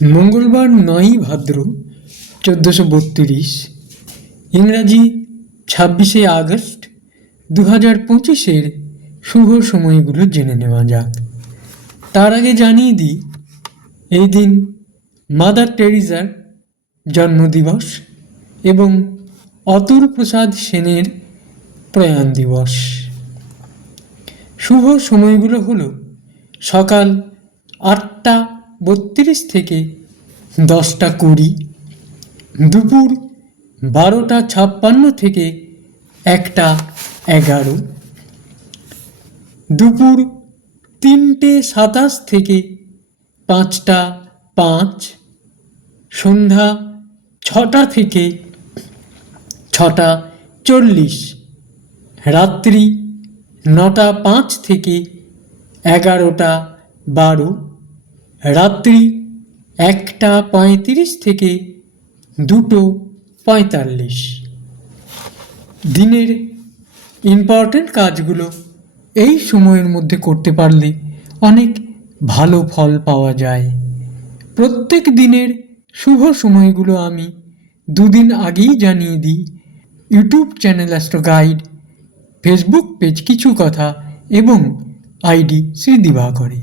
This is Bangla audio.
মঙ্গলবার ৯ই ভাদ্র ১৪৩২, ইংরাজি ২৬শে আগস্ট ২০২৫-এর শুভ সময়গুলো জেনে নেওয়া যাক। তার আগে জানিয়ে দিই, এই দিন মাদার টেরিজার জন্মদিবস এবং অতুল প্রসাদ সেনের প্রয়াণ দিবস। শুভ সময়গুলো হলো সকাল ৮টা ৩২ থেকে ১০টা ২০, দুপুর ১২টা ৫৬ থেকে ১টা ১১, দুপুর ৩টে ২৭ থেকে ৫টা ৫, সন্ধ্যা ৬টা থেকে ৬টা ৪০, রাত্রি ৯টা ৫ থেকে ১১টা ১২, রাত্রি ১টা ৩৫ থেকে ২টো ৪৫। দিনের ইম্পর্ট্যান্ট কাজগুলো এই সময়ের মধ্যে করতে পারলে অনেক ভালো ফল পাওয়া যায়। প্রত্যেক দিনের শুভ সময়গুলো আমি দুদিন আগেই জানিয়ে দিই YouTube channel astro guide, Facebook page কিছু কথা এবং আইডি শ্রী দিবাকরে।